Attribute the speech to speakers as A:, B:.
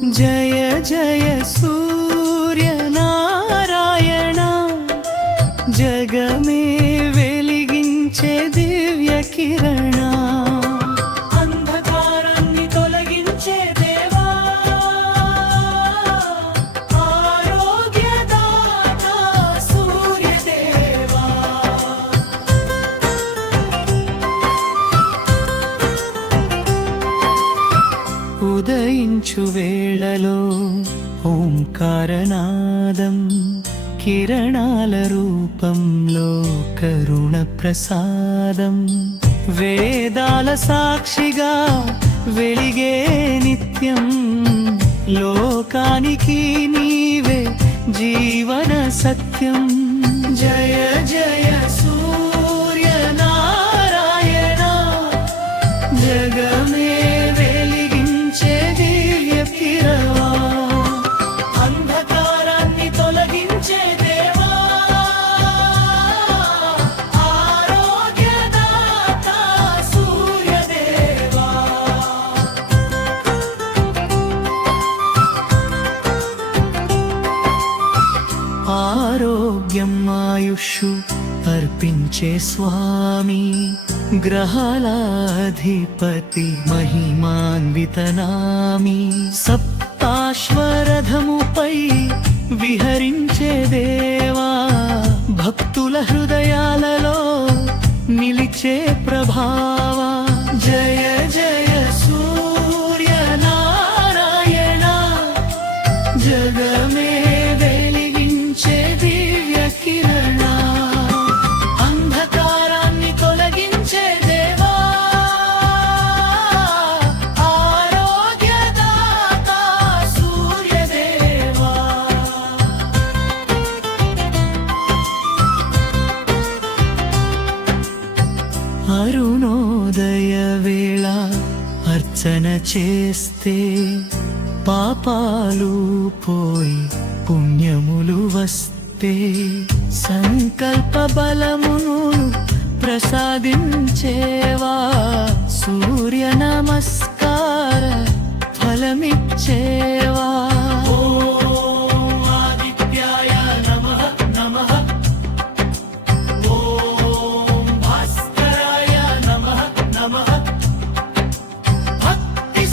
A: జయ జయ సూర్యనారాయణ జగమే ఉదయించు వేళలో ఓంకారనాదం కిరణాల రూపంలో కరుణ ప్రసాదం. వేదాల సాక్షిగా వెలిగే నిత్యం లోకానికి నీవే జీవన సత్యం. జయ జయ సూ ఆయుషు అర్పించే స్వామి గ్రహాలాధిపతి మహిమాన్వితనామి. సప్తాశ్వరథముపై విహరించే దేవా భక్తుల హృదయాలలో నిలిచే ప్రభావ. వేళ అర్చన చేస్తే పాపాలు పోయి పుణ్యములు వస్తే సంకల్ప బలమును ప్రసాదించేవా సూర్య నమస్